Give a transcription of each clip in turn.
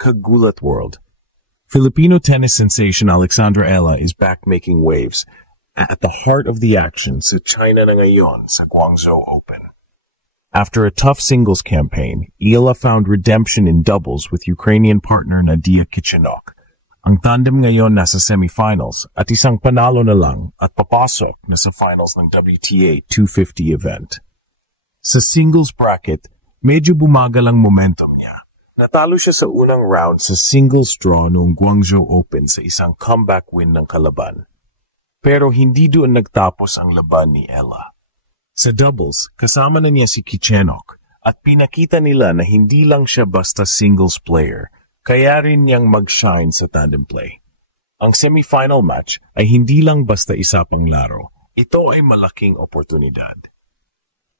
Kagulat World. Filipino tennis sensation Alexandra Ella is back making waves at the heart of the action sa China na ngayon sa Guangzhou Open. After a tough singles campaign, Ella found redemption in doubles with Ukrainian partner Nadia Kichenok. Ang tandem ngayon nasa semifinals at isang panalo na lang at papasok na sa finals ng WTA 250 event. Sa singles bracket, medyo bumagal ang momentum niya. Natalo siya sa unang round sa singles draw noong Guangzhou Open sa isang comeback win ng kalaban. Pero hindi doon nagtapos ang laban ni Ella. Sa doubles, kasama na niya si Kichenok at pinakita nila na hindi lang siya basta singles player, kaya rin niyang mag-shine sa tandem play. Ang semifinal match ay hindi lang basta isa pang laro. Ito ay malaking oportunidad.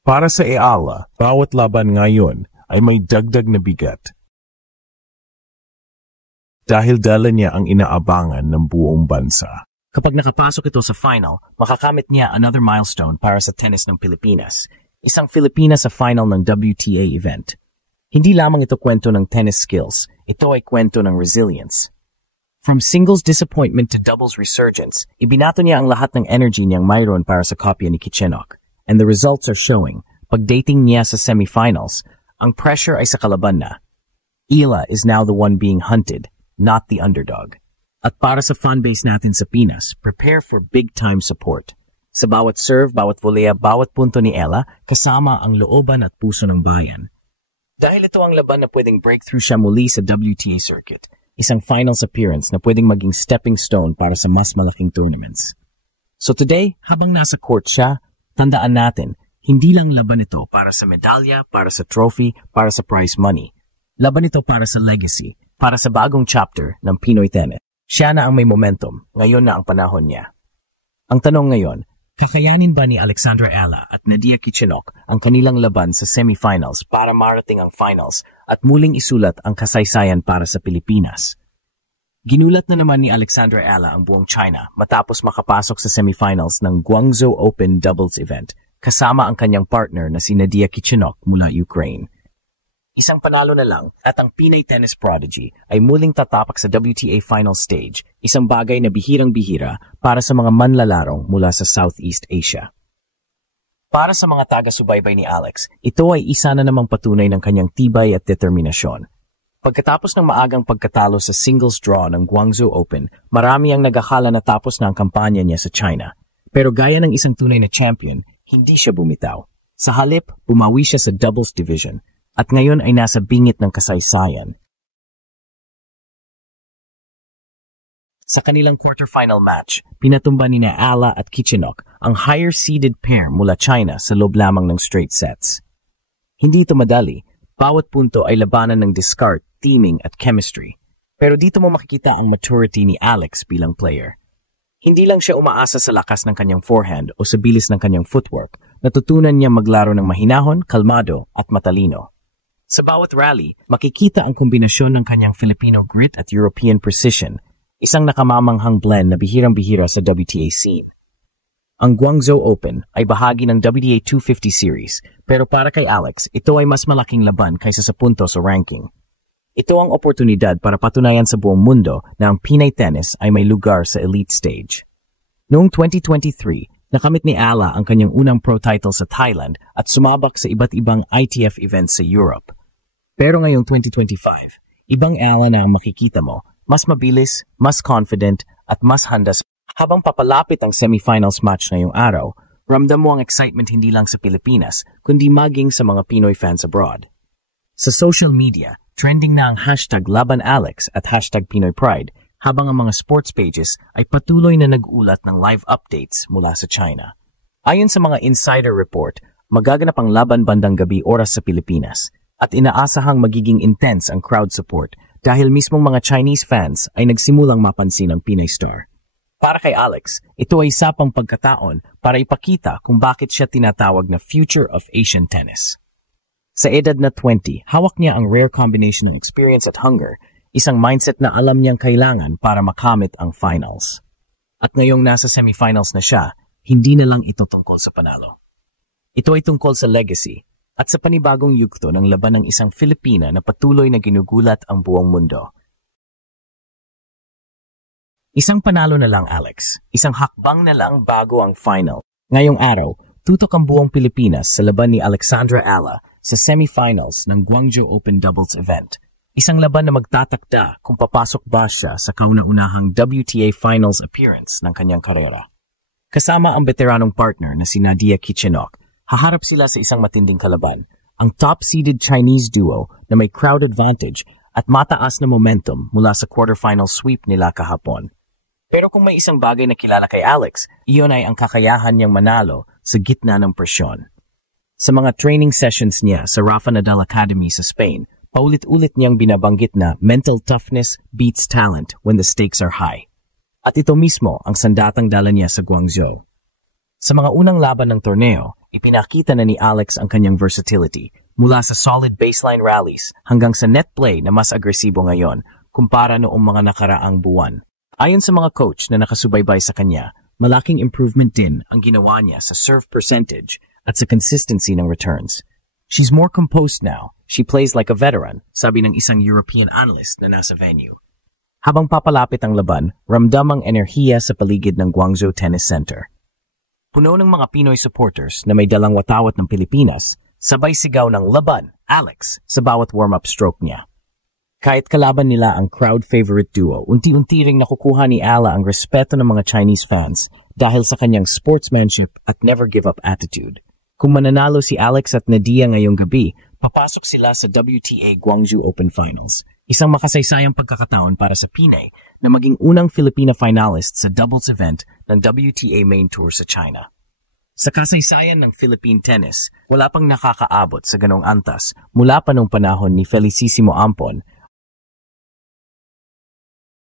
Para sa Ella, bawat laban ngayon ay may dagdag na bigat. Dahil dala niya ang inaabangan ng buong bansa. Kapag nakapasok ito sa final, makakamit niya another milestone para sa tennis ng Pilipinas. Isang Filipina sa final ng WTA event. Hindi lamang ito kwento ng tennis skills, ito ay kwento ng resilience. From singles disappointment to doubles resurgence, ibinato niya ang lahat ng energy niyang mayroon para sa kopya ni Kichenok. And the results are showing. Pagdating niya sa semifinals, ang pressure ay sa kalaban na. Ella is now the one being hunted, not the underdog. At para sa fanbase natin sa Pinas, prepare for big-time support. Sa bawat serve, bawat volea, bawat punto ni Ella, kasama ang looban at puso ng bayan. Dahil ito ang laban na pwedeng breakthrough siya muli sa WTA circuit, isang finals appearance na pwedeng maging stepping stone para sa mas malaking tournaments. So today, habang nasa court siya, tandaan natin, hindi lang laban ito para sa medalya, para sa trophy, para sa prize money. Laban ito para sa legacy, para sa bagong chapter ng Pinoy tennis. Siya na ang may momentum, ngayon na ang panahon niya. Ang tanong ngayon, kakayanin ba ni Alexandra Ella at Nadia Kichenok ang kanilang laban sa semifinals para marating ang finals at muling isulat ang kasaysayan para sa Pilipinas? Ginulat na naman ni Alexandra Ella ang buong China matapos makapasok sa semifinals ng Guangzhou Open doubles event kasama ang kanyang partner na si Nadia Kichenok mula Ukraine. Isang panalo na lang at ang Pinay tennis prodigy ay muling tatapak sa WTA final stage, isang bagay na bihirang-bihira para sa mga manlalarong mula sa Southeast Asia. Para sa mga taga-subaybay ni Alex, ito ay isa na namang patunay ng kanyang tibay at determinasyon. Pagkatapos ng maagang pagkatalo sa singles draw ng Guangzhou Open, marami ang nag-akala na tapos na ang kampanya niya sa China. Pero gaya ng isang tunay na champion, hindi siya bumitaw. Sa halip, bumawi siya sa doubles division. At ngayon ay nasa bingit ng kasaysayan. Sa kanilang quarterfinal match, pinatumba ni Ella at Kichenok ang higher-seeded pair mula China sa loob lamang ng straight sets. Hindi ito madali, bawat punto ay labanan ng discard, teaming at chemistry. Pero dito mo makikita ang maturity ni Alex bilang player. Hindi lang siya umaasa sa lakas ng kanyang forehand o sa bilis ng kanyang footwork, natutunan niya maglaro ng mahinahon, kalmado at matalino. Sa bawat rally, makikita ang kombinasyon ng kanyang Filipino grit at European precision, isang nakamamanghang blend na bihirang-bihira sa WTA scene. Ang Guangzhou Open ay bahagi ng WTA 250 series, pero para kay Alex, ito ay mas malaking laban kaysa sa puntos o ranking. Ito ang oportunidad para patunayan sa buong mundo na ang Pinay tennis ay may lugar sa elite stage. Noong 2023, nakamit ni Ella ang kanyang unang pro title sa Thailand at sumabak sa iba't ibang ITF events sa Europe. Pero ngayong 2025, ibang Ella na ang makikita mo, mas mabilis, mas confident, at mas handa. Habang papalapit ang semifinals match ngayong araw, ramdam mo ang excitement hindi lang sa Pilipinas, kundi maging sa mga Pinoy fans abroad. Sa social media, trending na ang hashtag LabanAlex at hashtag Pinoy Pride, habang ang mga sports pages ay patuloy na nag-ulat ng live updates mula sa China. Ayon sa mga insider report, magaganap ang laban bandang gabi oras sa Pilipinas. At inaasahang magiging intense ang crowd support dahil mismong mga Chinese fans ay nagsimulang mapansin ang Pinay star. Para kay Alex, ito ay isa pang pagkataon para ipakita kung bakit siya tinatawag na future of Asian tennis. Sa edad na 20, hawak niya ang rare combination ng experience at hunger, isang mindset na alam niyang kailangan para makamit ang finals. At ngayong nasa semifinals na siya, hindi na lang ito tungkol sa panalo. Ito ay tungkol sa legacy. at sa panibagong yugto ng laban ng isang Filipina na patuloy na ginugulat ang buong mundo. Isang panalo na lang, Alex. Isang hakbang na lang bago ang final. Ngayong araw, tutok ang buong Pilipinas sa laban ni Alexandra Ala sa semifinals ng Guangzhou Open Doubles event. Isang laban na magtatakda kung papasok ba siya sa kauna-unahang WTA Finals appearance ng kanyang karera. Kasama ang veteranong partner na si Nadia Kichenok, haharap sila sa isang matinding kalaban, ang top-seeded Chinese duo na may crowd advantage at mataas na momentum mula sa quarterfinal sweep nila kahapon. Pero kung may isang bagay na kilala kay Alex, iyon ay ang kakayahan niyang manalo sa gitna ng presyon. Sa mga training sessions niya sa Rafa Nadal Academy sa Spain, paulit-ulit niyang binabanggit na mental toughness beats talent when the stakes are high. At ito mismo ang sandatang dala niya sa Guangzhou. Sa mga unang laban ng torneo, ipinakita na ni Alex ang kanyang versatility mula sa solid baseline rallies hanggang sa net play na mas agresibo ngayon kumpara noong mga nakaraang buwan. Ayon sa mga coach na nakasubaybay sa kanya, malaking improvement din ang ginawa niya sa serve percentage at sa consistency ng returns. She's more composed now. She plays like a veteran, sabi ng isang European analyst na nasa venue. Habang papalapit ang laban, ramdam ang enerhiya sa paligid ng Guangzhou Tennis Center. Puno ng mga Pinoy supporters na may dalang watawat ng Pilipinas, sabay sigaw ng laban, Alex, sa bawat warm-up stroke niya. Kahit kalaban nila ang crowd favorite duo, unti-unti ring nakukuha ni Ala ang respeto ng mga Chinese fans dahil sa kanyang sportsmanship at never give up attitude. Kung mananalo si Alex at Nadia ngayong gabi, papasok sila sa WTA Guangzhou Open Finals. Isang makasaysayang pagkakataon para sa Pinay na maging unang Filipina finalist sa doubles event ng WTA Main Tour sa China. Sa kasaysayan ng Philippine tennis, wala pang nakakaabot sa ganong antas mula pa nung panahon ni Felicissimo Ampon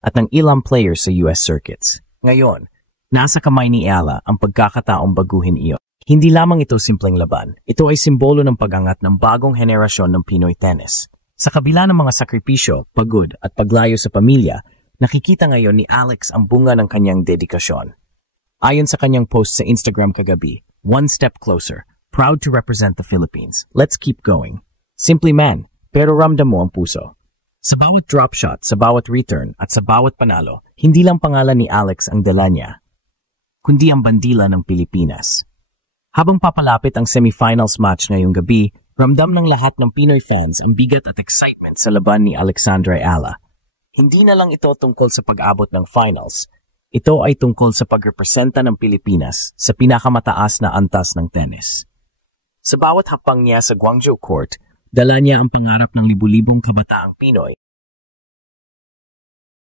at ng ilang players sa US circuits. Ngayon, nasa kamay ni Ala ang pagkakataong baguhin iyon. Hindi lamang ito simpleng laban, ito ay simbolo ng pag-angat ng bagong henerasyon ng Pinoy tennis. Sa kabila ng mga sakripisyo, pagod at paglayo sa pamilya, nakikita ngayon ni Alex ang bunga ng kanyang dedikasyon. Ayon sa kanyang post sa Instagram kagabi, "One step closer, proud to represent the Philippines. Let's keep going." Simply man, pero ramdam mo ang puso. Sa bawat drop shot, sa bawat return at sa bawat panalo, hindi lang pangalan ni Alex ang dala niya, kundi ang bandila ng Pilipinas. Habang papalapit ang semifinals match ngayong gabi, ramdam ng lahat ng Pinoy fans ang bigat at excitement sa laban ni Alexandra Ala. Hindi na lang ito tungkol sa pag-abot ng finals. Ito ay tungkol sa pagrepresenta ng Pilipinas sa pinakamataas na antas ng tennis. Sa bawat hakbang niya sa Guangzhou Court, dala niya ang pangarap ng libu-libong kabataang Pinoy